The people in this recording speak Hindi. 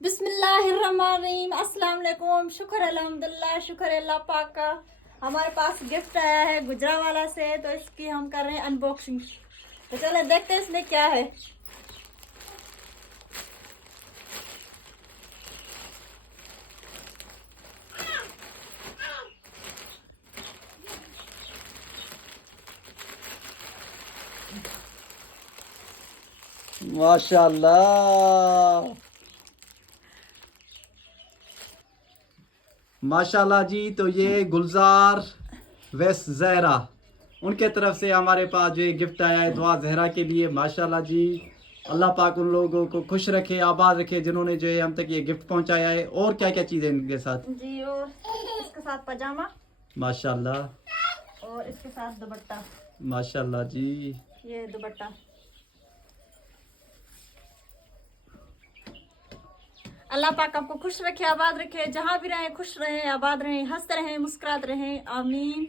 बिस्मिल्लाहिर्रहमानिर्रहीम, अस्सलाम वालेकुम। शुक्र अल्हम्दुलिल्लाह, शुक्र अल्लाह पाक का। हमारे पास गिफ्ट आया है गुजरावाला से, तो इसकी हम कर रहे हैं अनबॉक्सिंग। तो चलो देखते हैं इसमें क्या है। माशाल्लाह माशाल्लाह जी। तो ये गुलजार वेस जहरा, उनके तरफ से हमारे पास जो ये गिफ्ट आया है दुआ जहरा के लिए। माशाल्लाह जी, अल्लाह पाक उन लोगों को खुश रखे, आबाद रखे जिन्होंने जो है हम तक ये गिफ्ट पहुंचाया है। और क्या क्या चीज़ें इनके साथ? जी, और इसके साथ पजामा माशाल्लाह और इसके साथ दुपट्टा। माशाल्लाह जी। ये दुपट्टा। अल्लाह पाक आपको खुश रखे, आबाद रखे, जहाँ भी रहें खुश रहें, आबाद रहें, हंसते रहें, मुस्कुराते रहें। आमीन।